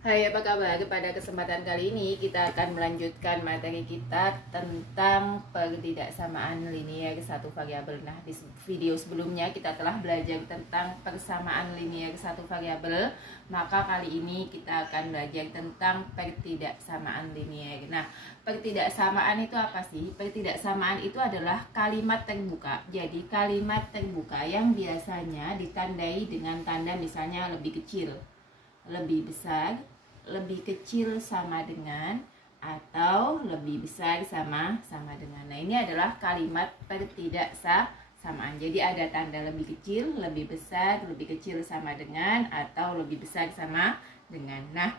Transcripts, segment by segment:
Hai, apa kabar? Pada kesempatan kali ini kita akan melanjutkan materi kita tentang pertidaksamaan linier satu variabel. Nah, di video sebelumnya kita telah belajar tentang persamaan linier satu variabel. Maka kali ini kita akan belajar tentang pertidaksamaan linier. Nah, pertidaksamaan itu apa sih? Pertidaksamaan itu adalah kalimat terbuka. Jadi kalimat terbuka yang biasanya ditandai dengan tanda misalnya lebih kecil, lebih besar, lebih kecil sama dengan, atau lebih besar sama dengan. Nah, ini adalah kalimat pertidaksamaan. Jadi ada tanda lebih kecil, lebih besar, lebih kecil sama dengan, atau lebih besar sama dengan. Nah,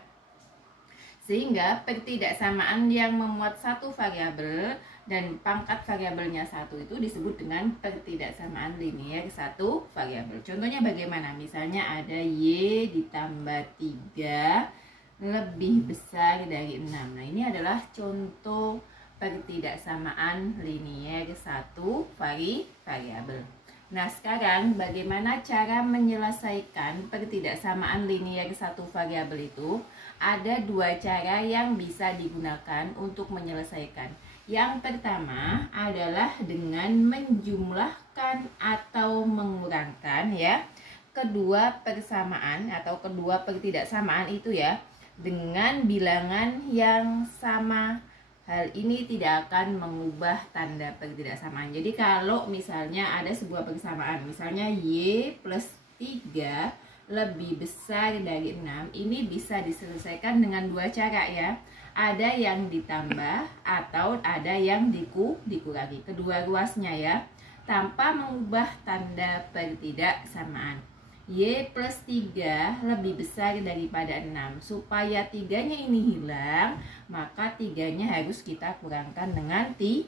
sehingga pertidaksamaan yang memuat satu variabel dan pangkat variabelnya satu itu disebut dengan pertidaksamaan linier satu variabel. Contohnya bagaimana? Misalnya ada Y ditambah 3 lebih besar dari 6. Nah, ini adalah contoh pertidaksamaan linier satu variabel. Nah, sekarang bagaimana cara menyelesaikan pertidaksamaan linier satu variabel itu? Ada dua cara yang bisa digunakan untuk menyelesaikan. Yang pertama adalah dengan menjumlahkan atau mengurangkan ya kedua persamaan atau kedua pertidaksamaan itu ya dengan bilangan yang sama. Hal ini tidak akan mengubah tanda pertidaksamaan. Jadi kalau misalnya ada sebuah persamaan, misalnya Y plus 3 lebih besar dari 6, ini bisa diselesaikan dengan dua cara ya. Ada yang ditambah atau ada yang dikurangi. Kedua ruasnya ya, tanpa mengubah tanda pertidaksamaan. Y plus 3 lebih besar daripada 6. Supaya 3-nya ini hilang, maka 3-nya harus kita kurangkan dengan 3.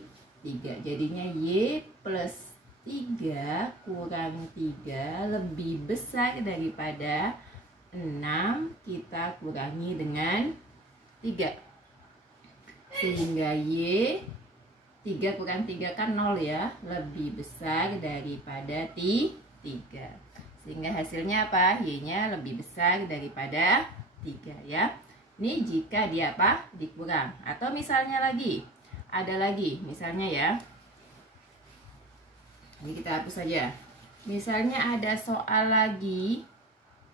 Jadinya Y plus 3 kurang 3 lebih besar daripada 6. Kita kurangi dengan 3. Sehingga Y 3 kurang 3 kan 0 ya, lebih besar daripada 3. Sehingga hasilnya apa? Y-nya lebih besar daripada 3 ya. Ini jika dia apa? Dikurang. Atau misalnya lagi, ada lagi misalnya ya. Ini kita hapus saja. Misalnya ada soal lagi,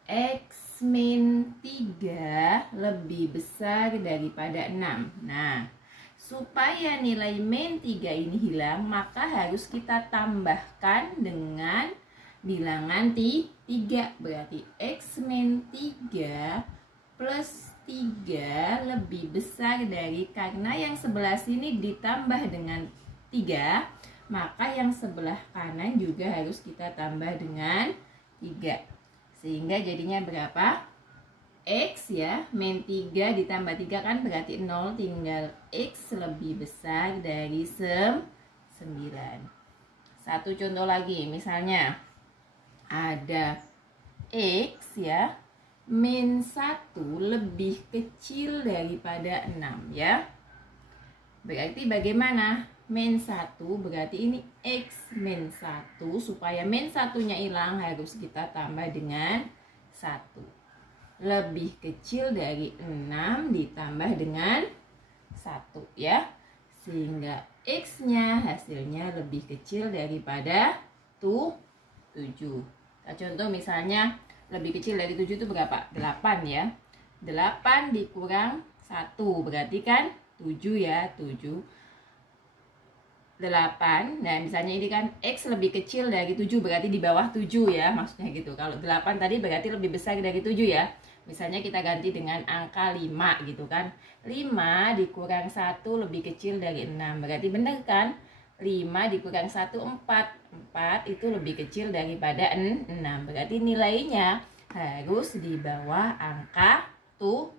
X min 3 lebih besar daripada 6. Nah, supaya nilai min 3 ini hilang, maka harus kita tambahkan dengan bilangan 3. Berarti X min 3 plus 3 lebih besar dari, karena yang sebelah sini ditambah dengan 3, maka yang sebelah kanan juga harus kita tambah dengan 3. Sehingga jadinya berapa? X ya, min 3 ditambah 3 kan berarti 0, tinggal X lebih besar dari 9. Satu contoh lagi, misalnya ada X ya, min 1 lebih kecil daripada 6 ya. Berarti bagaimana? Min 1 berarti ini X min 1. Supaya min 1-nya hilang harus kita tambah dengan 1. Lebih kecil dari 6 ditambah dengan 1 ya. Sehingga X-nya hasilnya lebih kecil daripada 7. Contoh misalnya lebih kecil dari 7 itu berapa? 8 ya. 8 dikurang 1 berarti kan 7 ya, 7. 8. Nah, misalnya ini kan X lebih kecil dari 7 berarti di bawah 7 ya, maksudnya gitu. Kalau 8 tadi berarti lebih besar dari 7 ya. Misalnya kita ganti dengan angka 5 gitu kan. 5 dikurang 1 lebih kecil dari 6. Berarti benar kan? 5 dikurang 1 4. 4 itu lebih kecil daripada 6. Berarti nilainya harus di bawah angka 7.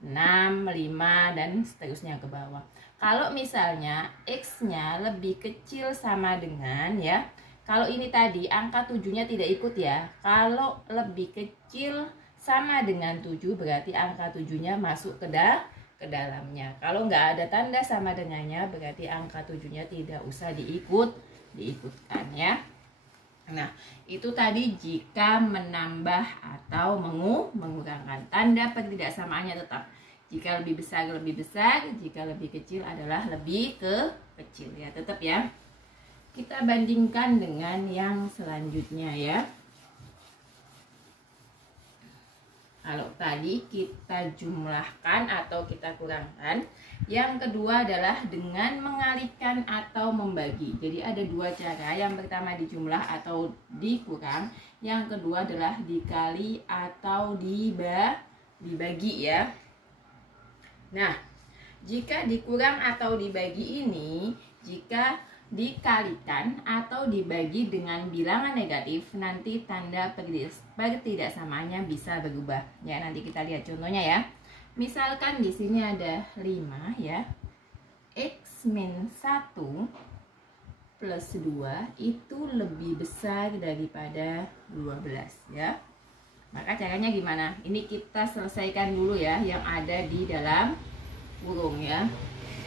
6, 5 dan seterusnya ke bawah. Kalau misalnya X-nya lebih kecil sama dengan ya. Kalau ini tadi angka 7-nya tidak ikut ya. Kalau lebih kecil sama dengan 7 berarti angka 7-nya masuk ke dalamnya. Kalau nggak ada tanda sama dengannya berarti angka 7-nya tidak usah diikutkan ya. Nah, itu tadi jika menambah atau mengurangkan. Tanda ketidaksamaannya tetap. Jika lebih besar, jika lebih kecil adalah lebih kecil ya, tetap ya. Kita bandingkan dengan yang selanjutnya ya. Kalau tadi kita jumlahkan atau kita kurangkan, yang kedua adalah dengan mengalihkan atau membagi. Jadi ada dua cara. Yang pertama dijumlah atau dikurang, yang kedua adalah dikali atau dibagi ya. Nah, jika dikurang atau dibagi ini, jika dikalikan atau dibagi dengan bilangan negatif, nanti tanda ketidaksamaannya bisa berubah. Ya, nanti kita lihat contohnya ya. Misalkan di sini ada 5 ya. X min 1 plus 2 itu lebih besar daripada 12 ya. Maka caranya gimana? Ini kita selesaikan dulu ya yang ada di dalam kurung ya.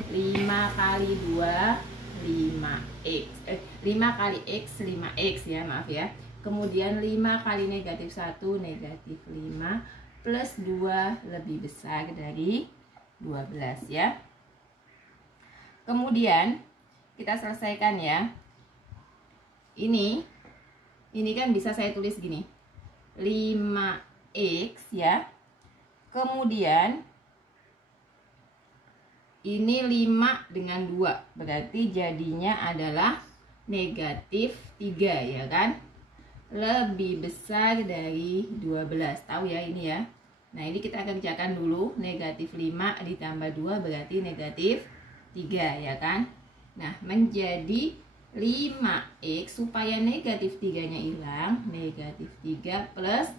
5 kali 2 5x 5 kali x 5x ya, maaf ya. Kemudian 5 kali negatif 1 negatif 5 plus 2 lebih besar dari 12 ya. Kemudian kita selesaikan ya. Ini kan bisa saya tulis gini, 5x ya. Kemudian ini 5 dengan 2, berarti jadinya adalah negatif 3 ya kan. Lebih besar dari 12, tahu ya ini ya. Nah ini kita kerjakan dulu, negatif 5 ditambah 2 berarti negatif 3 ya kan. Nah menjadi 5x, supaya negatif 3 nya hilang, negatif 3 plus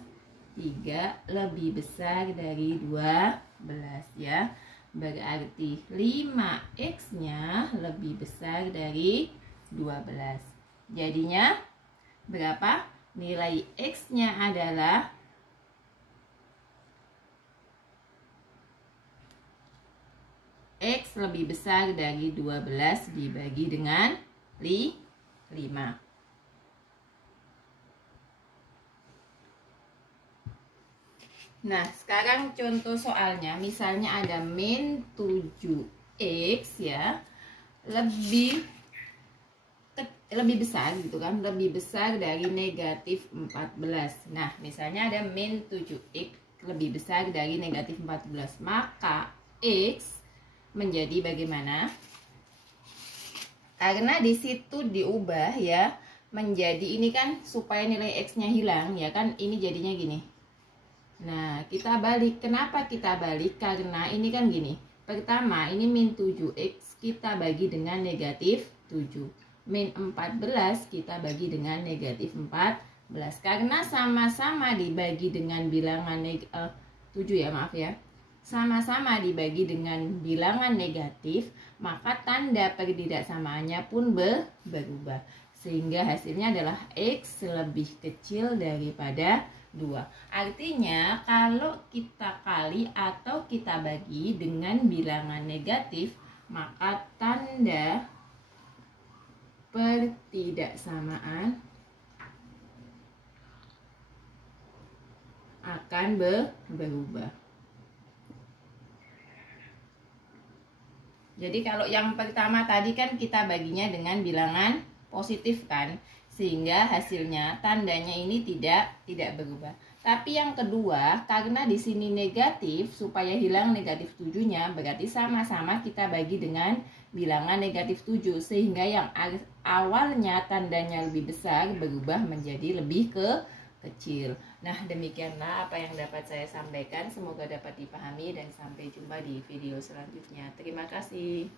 3 lebih besar dari 12 ya. Berarti 5x nya lebih besar dari 12. Jadinya berapa? Nilai x nya adalah x lebih besar dari 12 dibagi dengan 5. Nah, sekarang contoh soalnya, misalnya ada min 7x ya, lebih besar gitu kan, lebih besar dari negatif 14. Nah, misalnya ada min 7x lebih besar dari negatif 14, maka x menjadi bagaimana? Karena di situ diubah ya, menjadi ini kan supaya nilai x-nya hilang ya kan, ini jadinya gini. Nah, kita balik. Kenapa kita balik? Karena ini kan gini. Pertama, ini min 7x kita bagi dengan negatif 7. Min 14 kita bagi dengan negatif 14. Karena sama-sama dibagi dengan bilangan 7 ya, maaf ya. Sama-sama dibagi dengan bilangan negatif, maka tanda ketidaksamaannya pun berubah. Sehingga hasilnya adalah x lebih kecil daripada 2. Artinya kalau kita kali atau kita bagi dengan bilangan negatif, maka tanda pertidaksamaan akan berubah. Jadi kalau yang pertama tadi kan kita baginya dengan bilangan positif kan, sehingga hasilnya tandanya ini tidak berubah. Tapi yang kedua, karena di sini negatif, supaya hilang negatif 7-nya, berarti sama-sama kita bagi dengan bilangan negatif 7, sehingga yang awalnya tandanya lebih besar berubah menjadi lebih kecil. Nah, demikianlah apa yang dapat saya sampaikan. Semoga dapat dipahami dan sampai jumpa di video selanjutnya. Terima kasih.